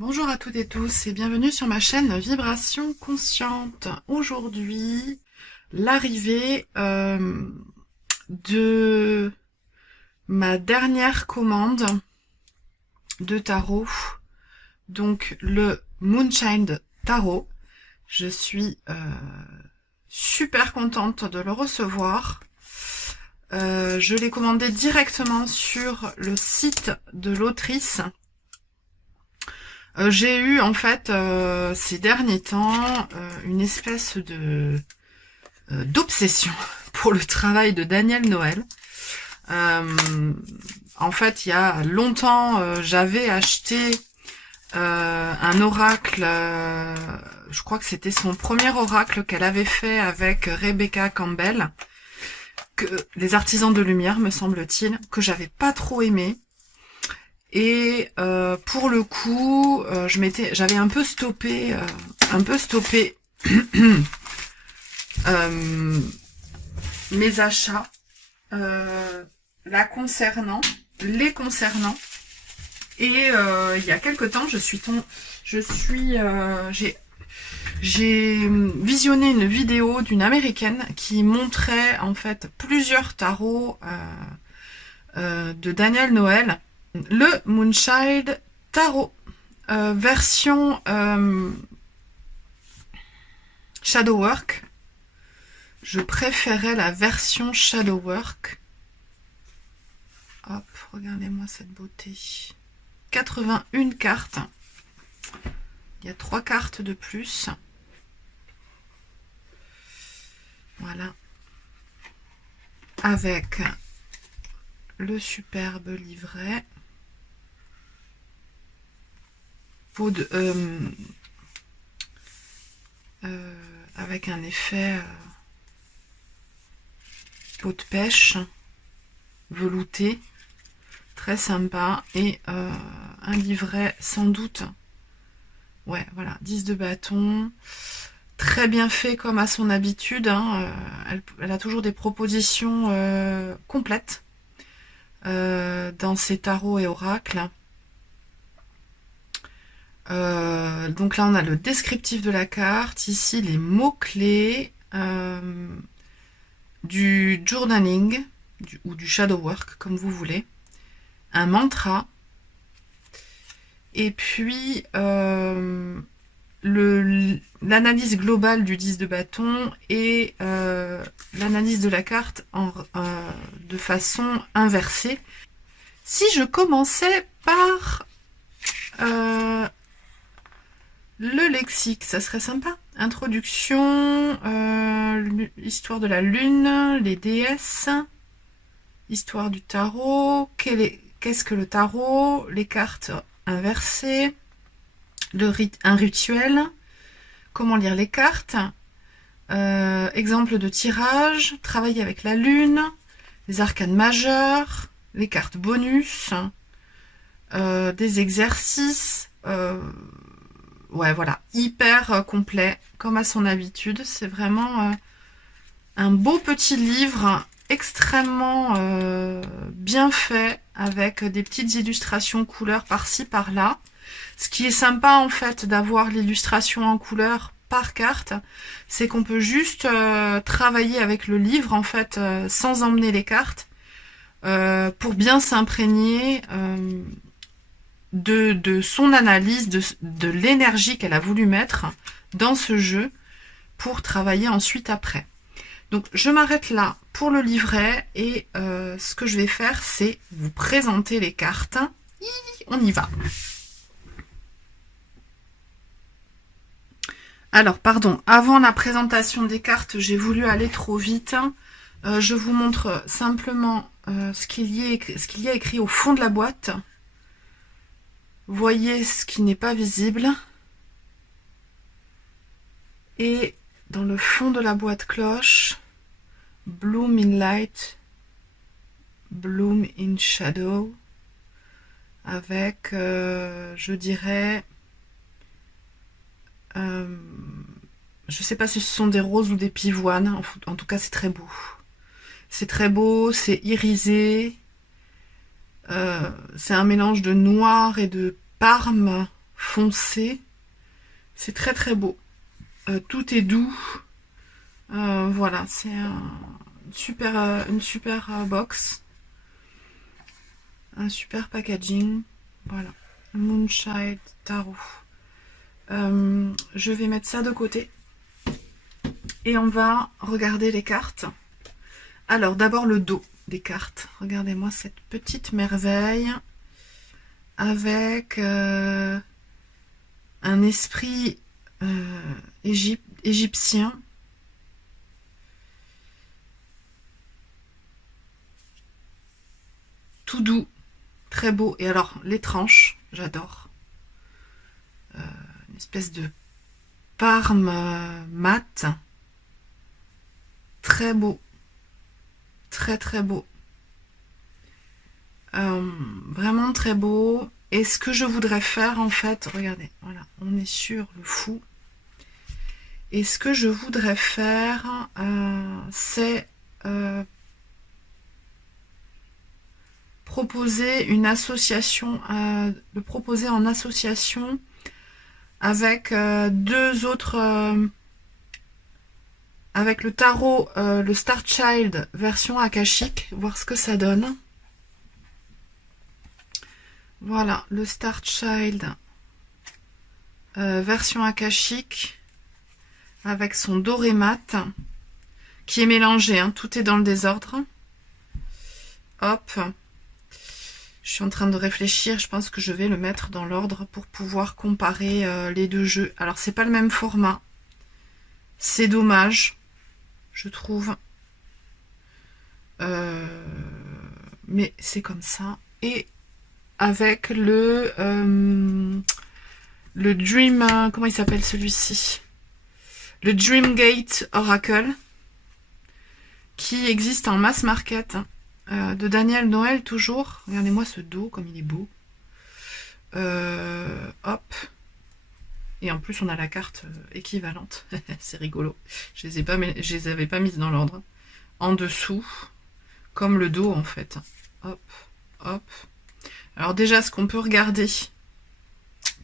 Bonjour à toutes et tous et bienvenue sur ma chaîne Vibration Consciente. Aujourd'hui, l'arrivée de ma dernière commande de tarot, donc le Moonshine Tarot. Je suis super contente de le recevoir. Je l'ai commandé directement sur le site de l'autrice. J'ai eu en fait ces derniers temps une espèce de d'obsession pour le travail de Daniel Noël. En fait, il y a longtemps, j'avais acheté un oracle, je crois que c'était son premier oracle qu'elle avait fait avec Rebecca Campbell, que les artisans de lumière, me semble-t-il, que j'avais pas trop aimé. Et pour le coup, j'avais un peu stoppé mes achats les concernant. Et il y a quelque temps, j'ai visionné une vidéo d'une américaine qui montrait en fait plusieurs tarots de Daniel Noël. Le Moonshine Tarot, version Shadowwork. Je préférais la version Shadowwork. Hop, regardez-moi cette beauté. 81 cartes. Il y a 3 cartes de plus. Voilà. Avec le superbe livret. Avec un effet peau de pêche velouté, très sympa, et un livret sans doute, ouais, voilà, 10 de bâton, très bien fait comme à son habitude, hein, elle a toujours des propositions complètes dans ses tarots et oracles. Donc là on a le descriptif de la carte, ici les mots-clés du journaling ou du shadow work comme vous voulez, un mantra, et puis l'analyse globale du 10 de bâton et l'analyse de la carte de façon inversée. Si je commençais par le lexique, ça serait sympa. Introduction, histoire de la lune, les déesses, histoire du tarot, qu'est-ce que le tarot, les cartes inversées, un rituel, comment lire les cartes, exemple de tirage, travailler avec la lune, les arcanes majeures, les cartes bonus, des exercices, ouais, voilà, hyper complet, comme à son habitude. C'est vraiment un beau petit livre, extrêmement bien fait, avec des petites illustrations couleurs par-ci, par-là. Ce qui est sympa, en fait, d'avoir l'illustration en couleur par carte, c'est qu'on peut juste travailler avec le livre, en fait, sans emmener les cartes, pour bien s'imprégner de son analyse, de l'énergie qu'elle a voulu mettre dans ce jeu pour travailler ensuite après. Donc je m'arrête là pour le livret et ce que je vais faire, c'est vous présenter les cartes. On y va. Alors pardon, avant la présentation des cartes, j'ai voulu aller trop vite. Je vous montre simplement ce qu'il y a écrit au fond de la boîte. Voyez ce qui n'est pas visible. Et dans le fond de la boîte cloche, Bloom in Light, Bloom in Shadow, avec, je dirais, je sais pas si ce sont des roses ou des pivoines, en tout cas c'est très beau. C'est très beau, c'est irisé, c'est un mélange de noir et de parme foncé. C'est très très beau. Tout est doux. Voilà, c'est une super box. Un super packaging. Voilà. Moonchild Tarot. Je vais mettre ça de côté. Et on va regarder les cartes. Alors, d'abord le dos des cartes. Regardez-moi cette petite merveille. Avec un esprit égyptien. Tout doux. Très beau. Et alors, les tranches, j'adore. Une espèce de parme mat. Très beau. Très très beau. Vraiment très beau. Et ce que je voudrais faire, en fait, regardez, voilà, on est sur le fou. Et ce que je voudrais faire, c'est proposer une association, le proposer en association avec deux autres, avec le tarot, le Star Child version akashique, voir ce que ça donne. Voilà, le Star Child version akashique avec son doré mat qui est mélangé, hein, tout est dans le désordre. Hop. Je suis en train de réfléchir, je pense que je vais le mettre dans l'ordre pour pouvoir comparer les deux jeux. Alors, c'est pas le même format. C'est dommage, je trouve. Mais c'est comme ça. Et avec le Dream... comment il s'appelle celui-ci? Le Dreamgate Oracle, qui existe en mass market. De Daniel Noël toujours. Regardez-moi ce dos comme il est beau. Hop. Et en plus on a la carte équivalente. C'est rigolo. Je les avais pas mises dans l'ordre. En dessous, comme le dos en fait. Hop, hop. Alors déjà ce qu'on peut regarder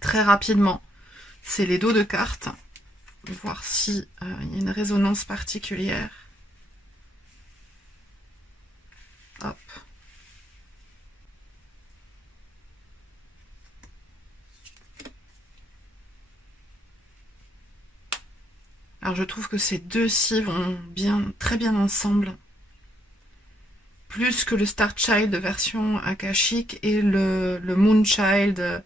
très rapidement, c'est les dos de cartes. Voir si il y a une résonance particulière. Hop. Alors je trouve que ces deux-ci vont très bien ensemble. Plus que le Star Child version akashique et le Moonchild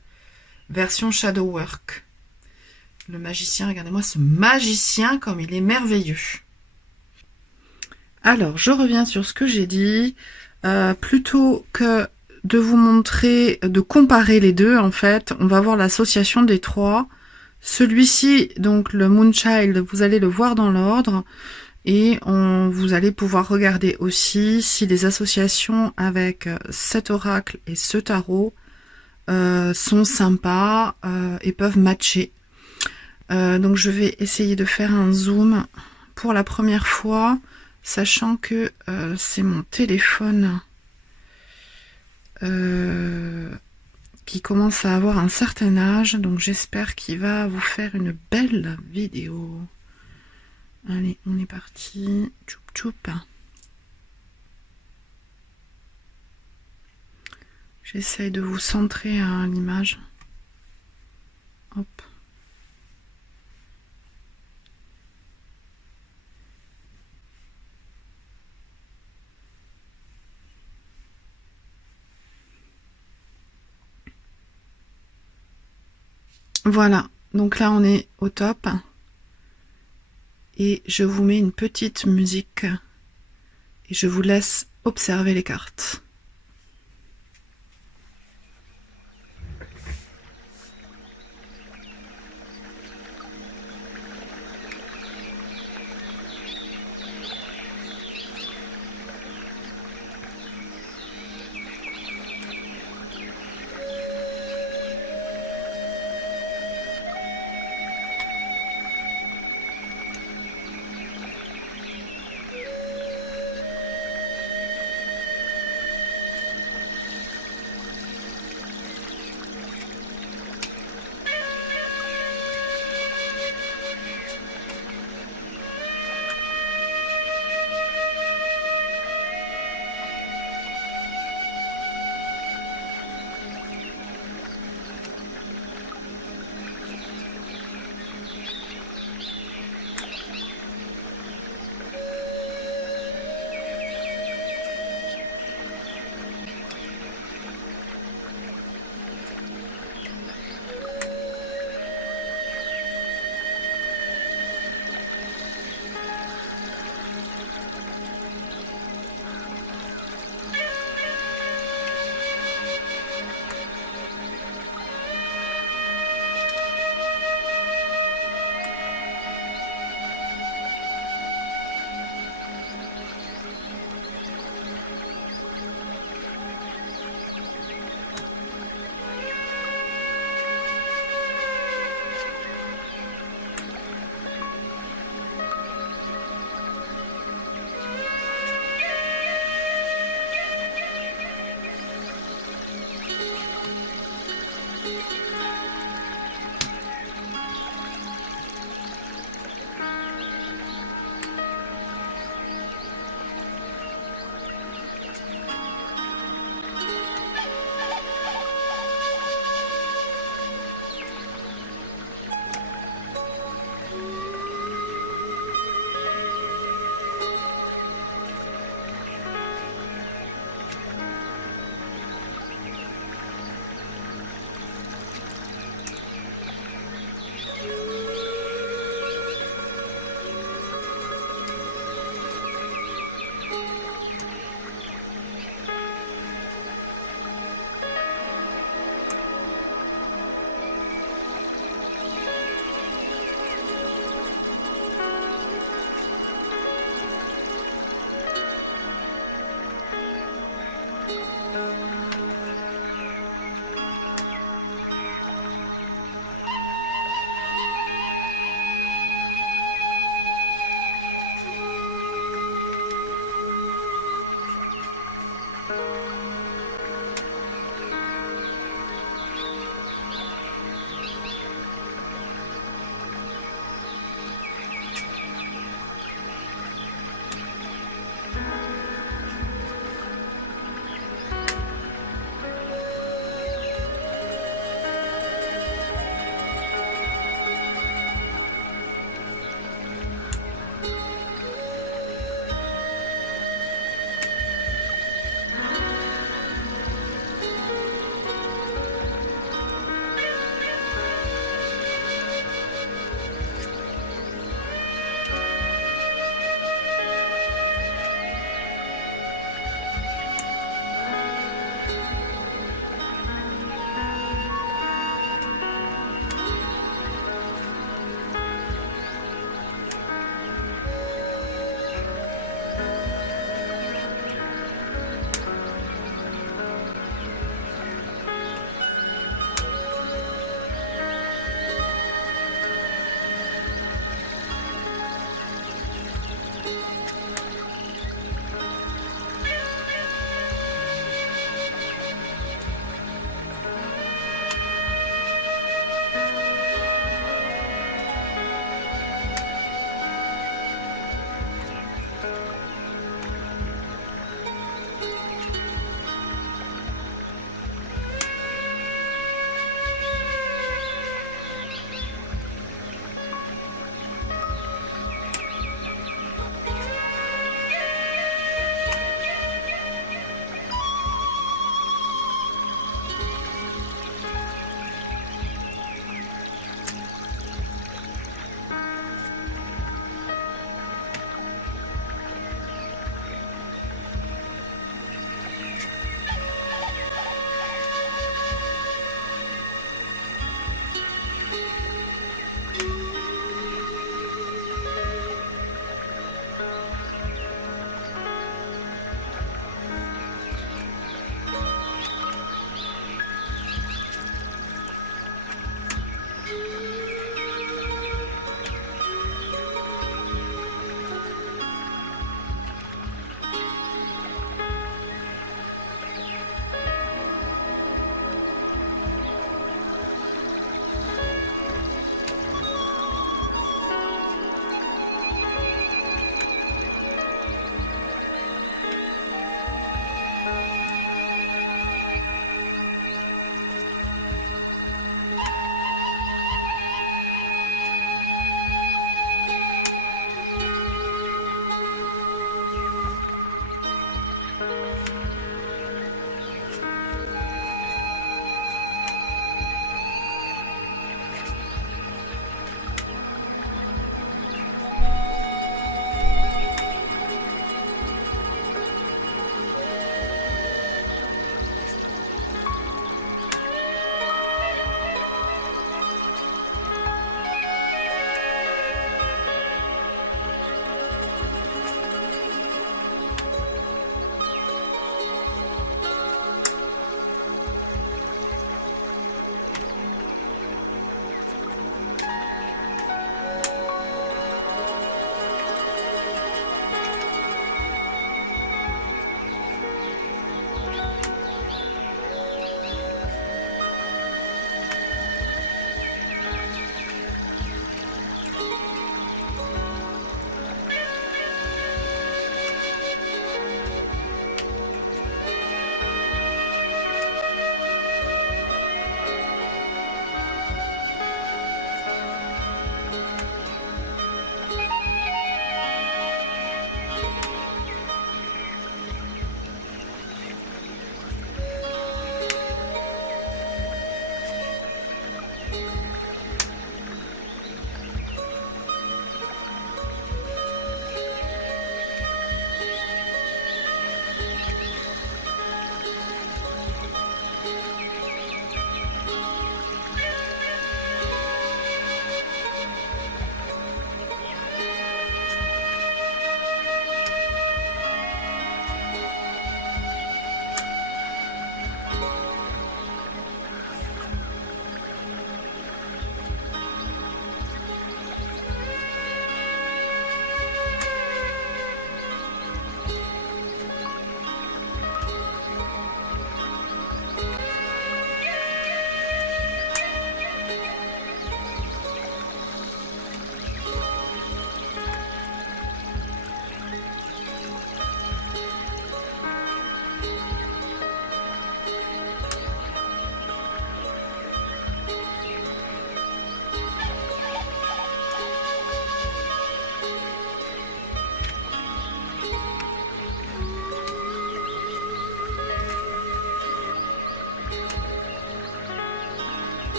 version Shadowwork. Le magicien, regardez-moi ce magicien comme il est merveilleux. Alors, je reviens sur ce que j'ai dit. Plutôt que de vous montrer, de comparer les deux, en fait, on va voir l'association des trois. Celui-ci, donc le Moonchild, vous allez le voir dans l'ordre. Et vous allez pouvoir regarder aussi si les associations avec cet oracle et ce tarot sont sympas et peuvent matcher. Donc je vais essayer de faire un zoom pour la première fois, sachant que c'est mon téléphone qui commence à avoir un certain âge, donc j'espère qu'il va vous faire une belle vidéo. Allez, on est parti. Tchoup tchoup. J'essaye de vous centrer à l'image. Hop. Voilà, donc là on est au top. Et je vous mets une petite musique et je vous laisse observer les cartes.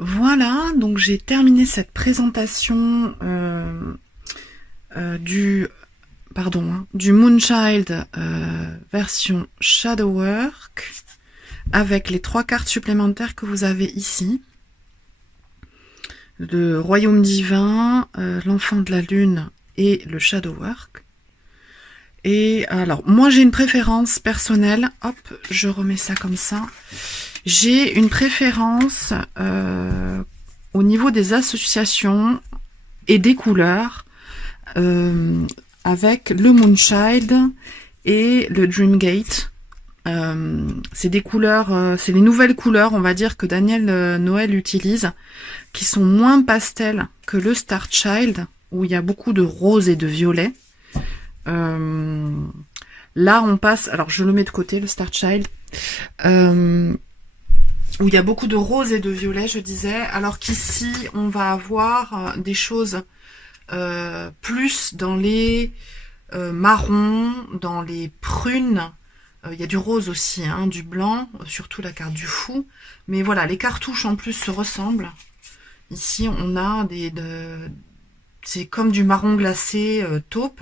Voilà, donc j'ai terminé cette présentation du Moonchild version Shadowwork avec les 3 cartes supplémentaires que vous avez ici. Le Royaume Divin, l'Enfant de la Lune et le Shadowwork. Et alors, moi j'ai une préférence personnelle. Hop, je remets ça comme ça. J'ai une préférence au niveau des associations et des couleurs avec le Moonchild et le Dreamgate. C'est des couleurs, c'est les nouvelles couleurs, on va dire, que Daniel Noël utilise, qui sont moins pastel que le Starchild, où il y a beaucoup de rose et de violet. Là, on passe, alors je le mets de côté, le Starchild, où il y a beaucoup de rose et de violet, je disais, alors qu'ici, on va avoir des choses plus dans les marrons, dans les prunes. Il y a du rose aussi, hein, du blanc, surtout la carte du fou. Mais voilà, les cartouches en plus se ressemblent. Ici, on a c'est comme du marron glacé taupe.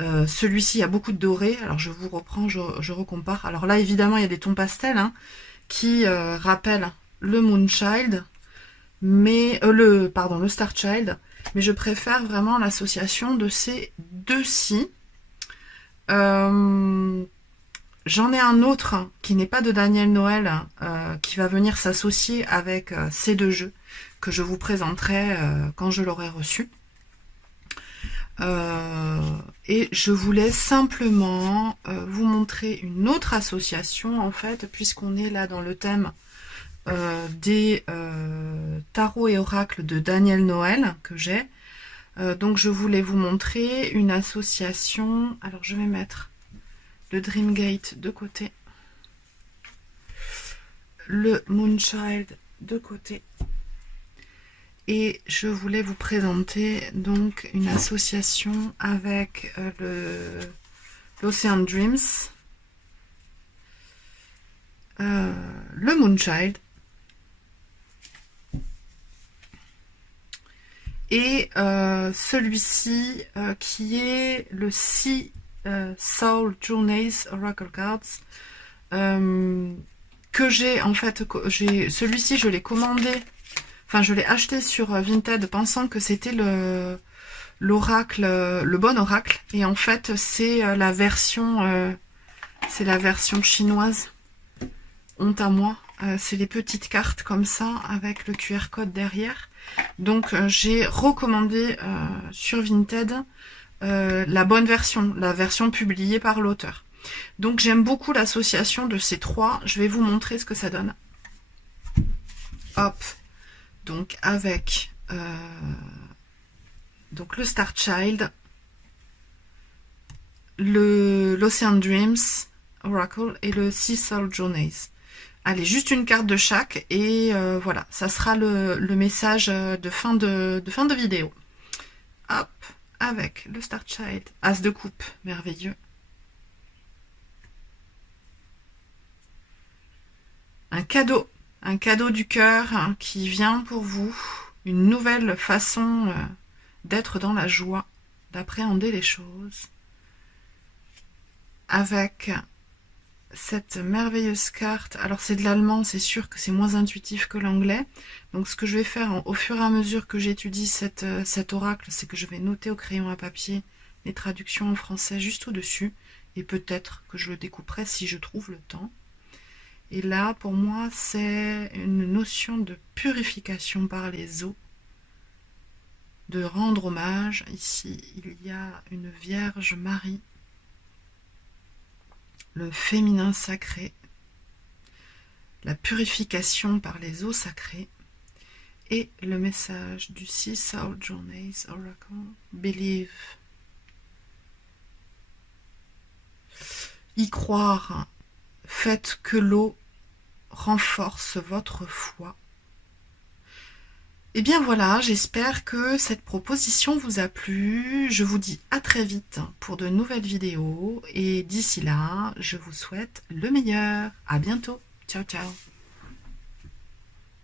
Celui-ci, il y a beaucoup de doré. Alors, je vous reprends, je recompare. Alors là, évidemment, il y a des tons pastels hein, qui rappellent le Moonchild, mais le Starchild. Mais je préfère vraiment l'association de ces deux-ci. J'en ai un autre qui n'est pas de Daniel Noël, qui va venir s'associer avec ces deux jeux, que je vous présenterai quand je l'aurai reçu. Et je voulais simplement vous montrer une autre association, en fait, puisqu'on est là dans le thème des tarots et oracles de Daniel Noël que j'ai. Donc je voulais vous montrer une association. Alors je vais mettre le Dreamgate de côté, le Moonchild de côté, et je voulais vous présenter donc une association avec l'Ocean Dreams, le Moonchild et celui-ci qui est le Sea Soul Journeys Oracle Cards, que j'ai en fait, celui-ci je l'ai commandé, enfin je l'ai acheté sur Vinted pensant que c'était l'oracle, le bon oracle, et en fait c'est la version chinoise. Honte à moi, c'est les petites cartes comme ça avec le QR code derrière. Donc j'ai recommandé sur Vinted la bonne version, la version publiée par l'auteur. Donc j'aime beaucoup l'association de ces trois. Je vais vous montrer ce que ça donne. Hop. Donc avec donc le Starchild, l'Ocean Dreams Oracle et le Sea Soul Journeys. Allez, juste une carte de chaque et voilà, ça sera le message de fin de vidéo. Hop, avec le Starchild, As de coupe, merveilleux. Un cadeau du cœur hein, qui vient pour vous, une nouvelle façon d'être dans la joie, d'appréhender les choses, avec cette merveilleuse carte. Alors c'est de l'allemand, c'est sûr que c'est moins intuitif que l'anglais. Donc ce que je vais faire au fur et à mesure que j'étudie cet oracle, c'est que je vais noter au crayon à papier les traductions en français juste au-dessus. Et peut-être que je le découperai si je trouve le temps. Et là, pour moi, c'est une notion de purification par les eaux. De rendre hommage. Ici, il y a une Vierge Marie. Le féminin sacré, la purification par les eaux sacrées et le message du Sea Soul Journeys Oracle, Believe. y croire, faites que l'eau renforce votre foi. Et bien voilà, j'espère que cette proposition vous a plu. Je vous dis à très vite pour de nouvelles vidéos. Et d'ici là, je vous souhaite le meilleur. À bientôt. Ciao, ciao.